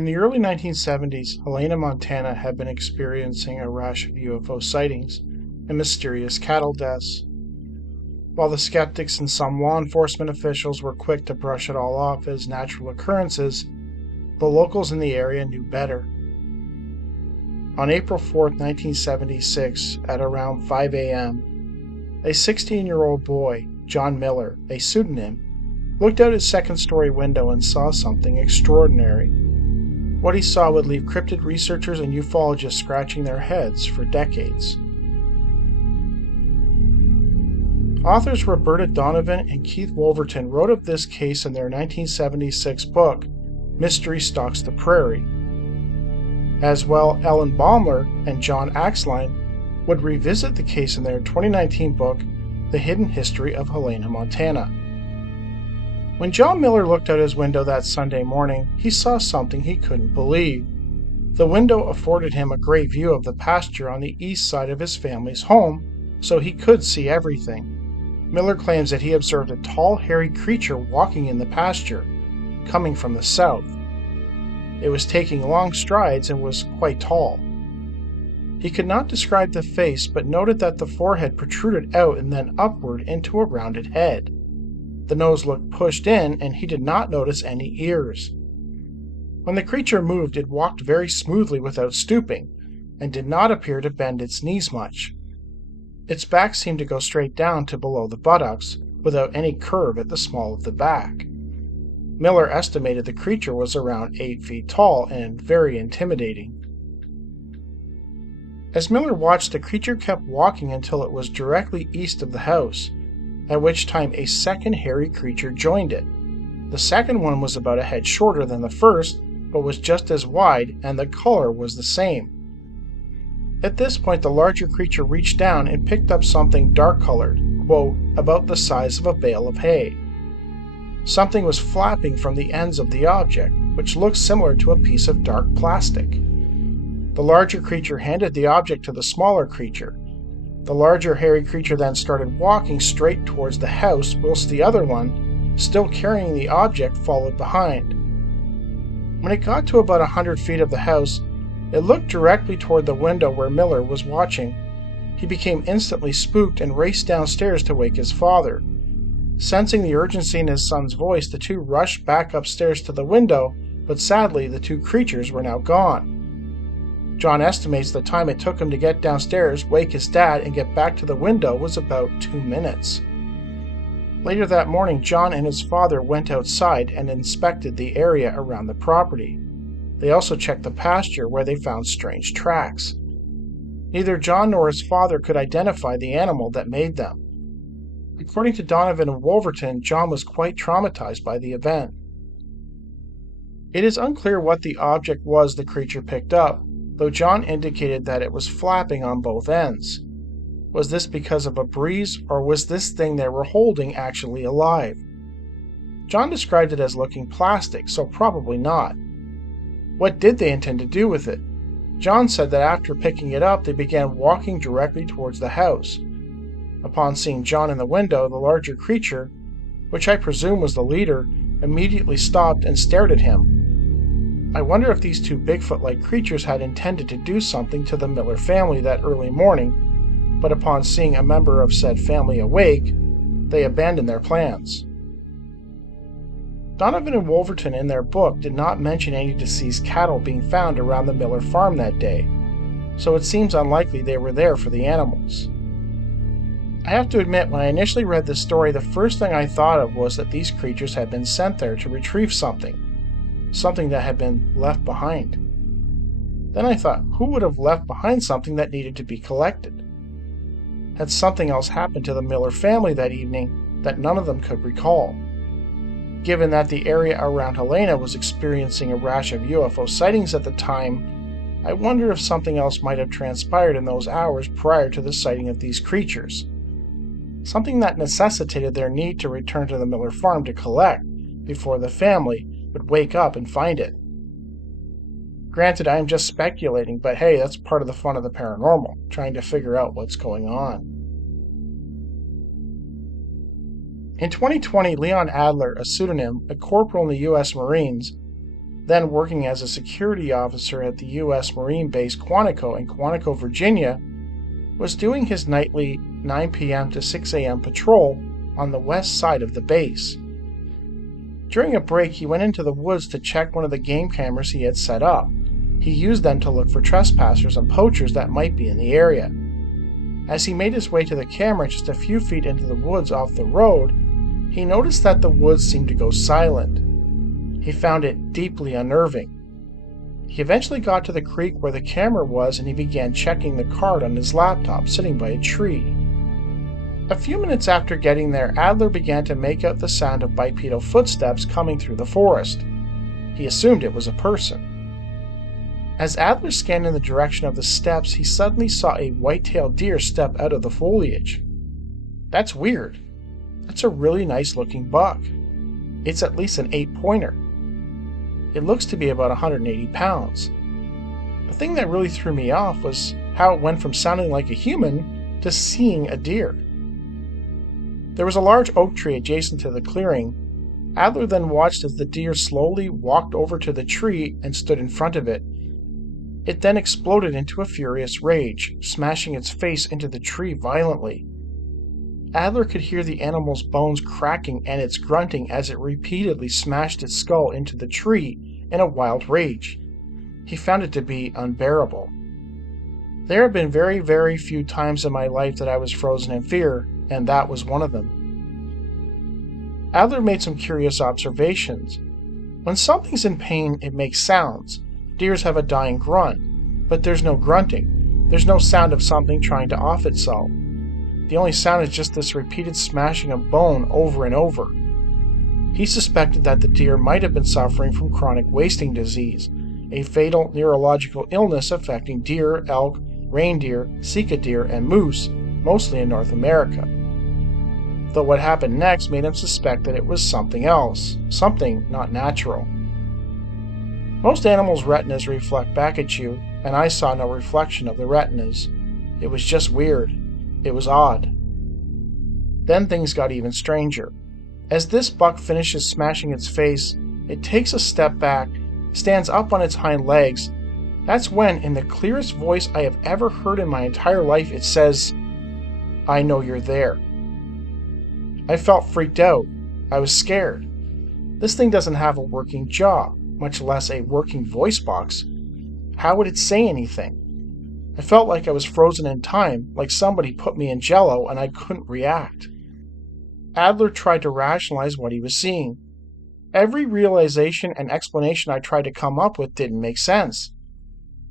In the early 1970s, Helena, Montana had been experiencing a rash of UFO sightings and mysterious cattle deaths. While the skeptics and some law enforcement officials were quick to brush it all off as natural occurrences, the locals in the area knew better. On April 4, 1976, at around 5 a.m., a 16-year-old boy, John Miller, a pseudonym, looked out his second-story window and saw something extraordinary. What he saw would leave cryptid researchers and ufologists scratching their heads for decades. Authors Roberta Donovan and Keith Wolverton wrote of this case in their 1976 book, Mystery Stalks the Prairie. As well, Ellen Baumler and John Axline would revisit the case in their 2019 book, The Hidden History of Helena, Montana. When John Miller looked out his window that Sunday morning, he saw something he couldn't believe. The window afforded him a great view of the pasture on the east side of his family's home, so he could see everything. Miller claims that he observed a tall, hairy creature walking in the pasture, coming from the south. It was taking long strides and was quite tall. He could not describe the face, but noted that the forehead protruded out and then upward into a rounded head. The nose looked pushed in, and he did not notice any ears. When the creature moved, it walked very smoothly without stooping, and did not appear to bend its knees much. Its back seemed to go straight down to below the buttocks, without any curve at the small of the back. Miller estimated the creature was around 8 feet tall and very intimidating. As Miller watched, the creature kept walking until it was directly east of the house, at which time a second hairy creature joined it. The second one was about a head shorter than the first, but was just as wide, and the color was the same. At this point, the larger creature reached down and picked up something dark-colored, quote, about the size of a bale of hay. Something was flapping from the ends of the object, which looked similar to a piece of dark plastic. The larger creature handed the object to the smaller creature. The larger hairy creature then started walking straight towards the house, whilst the other one, still carrying the object, followed behind. When it got to about 100 feet of the house, it looked directly toward the window where Miller was watching. He became instantly spooked and raced downstairs to wake his father. Sensing the urgency in his son's voice, the two rushed back upstairs to the window, but sadly the two creatures were now gone. John estimates the time it took him to get downstairs, wake his dad, and get back to the window was about 2 minutes. Later that morning, John and his father went outside and inspected the area around the property. They also checked the pasture, where they found strange tracks. Neither John nor his father could identify the animal that made them. According to Donovan and Wolverton, John was quite traumatized by the event. It is unclear what the object was the creature picked up, though John indicated that it was flapping on both ends. Was this because of a breeze, or was this thing they were holding actually alive? John described it as looking plastic, so probably not. What did they intend to do with it? John said that after picking it up, they began walking directly towards the house. Upon seeing John in the window, the larger creature, which I presume was the leader, immediately stopped and stared at him. I wonder if these two Bigfoot-like creatures had intended to do something to the Miller family that early morning, but upon seeing a member of said family awake, they abandoned their plans. Donovan and Wolverton in their book did not mention any deceased cattle being found around the Miller farm that day, so it seems unlikely they were there for the animals. I have to admit, when I initially read this story, the first thing I thought of was that these creatures had been sent there to retrieve something that had been left behind. Then I thought, who would have left behind something that needed to be collected? Had something else happened to the Miller family that evening that none of them could recall? Given that the area around Helena was experiencing a rash of UFO sightings at the time, I wonder if something else might have transpired in those hours prior to the sighting of these creatures. Something that necessitated their need to return to the Miller farm to collect before the family would wake up and find it. Granted, I am just speculating, but hey, that's part of the fun of the paranormal, trying to figure out what's going on. In 2020, Leon Adler, a pseudonym, a corporal in the U.S. Marines, then working as a security officer at the U.S. Marine base Quantico in Quantico, Virginia, was doing his nightly 9 p.m. to 6 a.m. patrol on the west side of the base. During a break, he went into the woods to check one of the game cameras he had set up. He used them to look for trespassers and poachers that might be in the area. As he made his way to the camera just a few feet into the woods off the road, he noticed that the woods seemed to go silent. He found it deeply unnerving. He eventually got to the creek where the camera was and he began checking the card on his laptop sitting by a tree. A few minutes after getting there, Adler began to make out the sound of bipedal footsteps coming through the forest. He assumed it was a person. As Adler scanned in the direction of the steps, he suddenly saw a white-tailed deer step out of the foliage. That's weird. That's a really nice-looking buck. It's at least an 8-pointer. It looks to be about 180 pounds. The thing that really threw me off was how it went from sounding like a human to seeing a deer. There was a large oak tree adjacent to the clearing. Adler then watched as the deer slowly walked over to the tree and stood in front of it. It then exploded into a furious rage, smashing its face into the tree violently. Adler could hear the animal's bones cracking and its grunting as it repeatedly smashed its skull into the tree in a wild rage. He found it to be unbearable. There have been very, very few times in my life that I was frozen in fear, and that was one of them. Adler made some curious observations. When something's in pain, it makes sounds. Deers have a dying grunt, but there's no grunting. There's no sound of something trying to off itself. The only sound is just this repeated smashing of bone over and over. He suspected that the deer might have been suffering from chronic wasting disease, a fatal neurological illness affecting deer, elk, reindeer, sika deer, and moose, mostly in North America. Though what happened next made him suspect that it was something else, something not natural. Most animals' retinas reflect back at you, and I saw no reflection of the retinas. It was just weird. It was odd. Then things got even stranger. As this buck finishes smashing its face, it takes a step back, stands up on its hind legs. That's when, in the clearest voice I have ever heard in my entire life, it says, "I know you're there." I felt freaked out. I was scared. This thing doesn't have a working jaw, much less a working voice box. How would it say anything? I felt like I was frozen in time, like somebody put me in jello and I couldn't react. Adler tried to rationalize what he was seeing. Every realization and explanation I tried to come up with didn't make sense.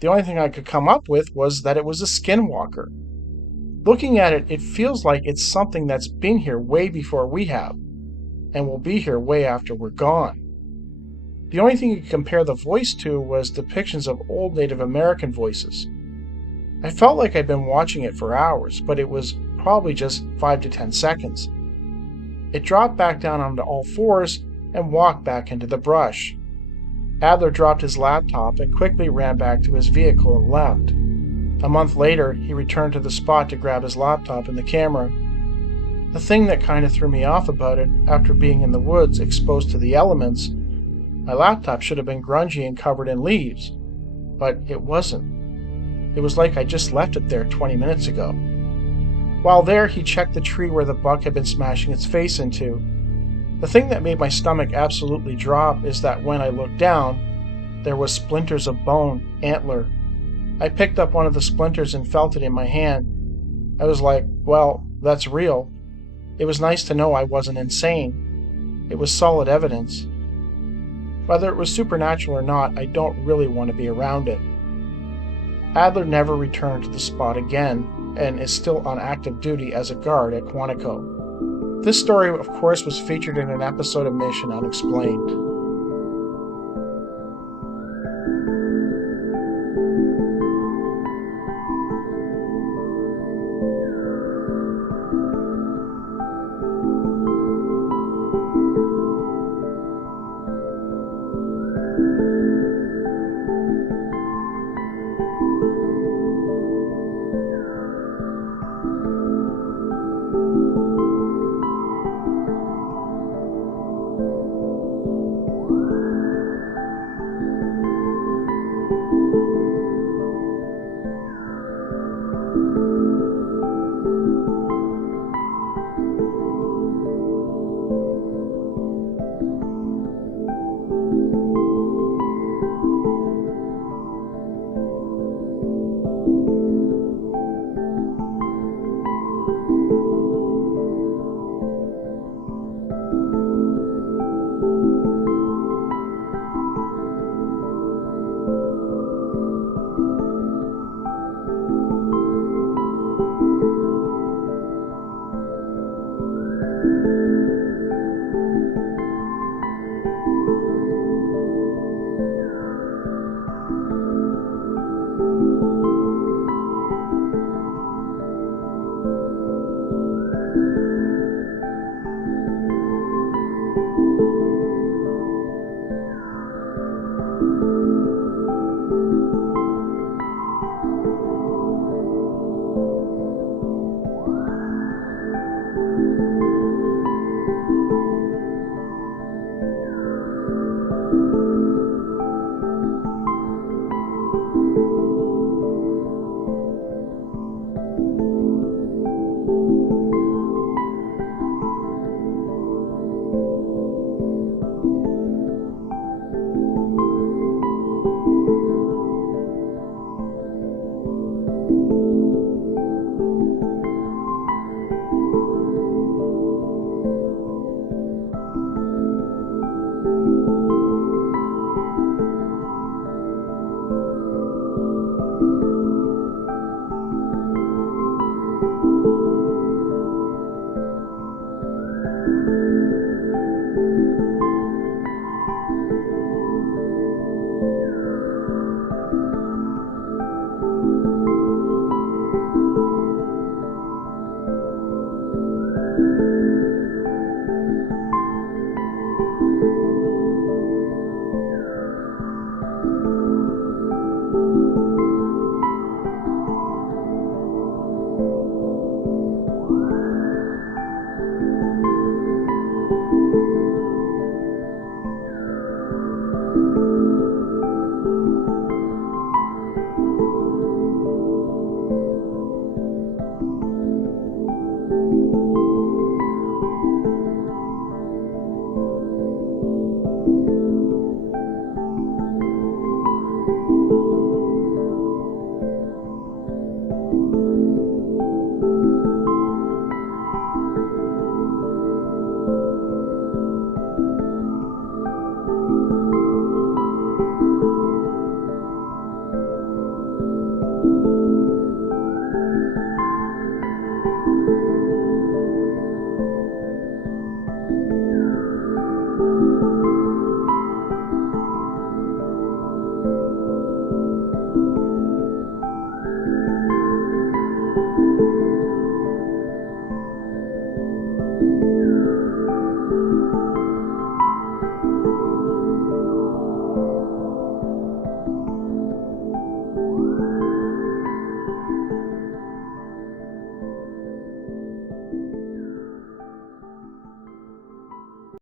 The only thing I could come up with was that it was a skinwalker. Looking at it, it feels like it's something that's been here way before we have, and will be here way after we're gone. The only thing you could compare the voice to was depictions of old Native American voices. I felt like I'd been watching it for hours, but it was probably just 5 to 10 seconds. It dropped back down onto all fours and walked back into the brush. Adler dropped his laptop and quickly ran back to his vehicle and left. A month later, he returned to the spot to grab his laptop and the camera. The thing that kind of threw me off about it, after being in the woods exposed to the elements, my laptop should have been grungy and covered in leaves, but it wasn't. It was like I just left it there 20 minutes ago. While there, he checked the tree where the buck had been smashing its face into. The thing that made my stomach absolutely drop is that when I looked down, there was splinters of bone, antler. I picked up one of the splinters and felt it in my hand. I was like, well, that's real. It was nice to know I wasn't insane. It was solid evidence. Whether it was supernatural or not, I don't really want to be around it. Adler never returned to the spot again, and is still on active duty as a guard at Quantico. This story, of course, was featured in an episode of Mission Unexplained.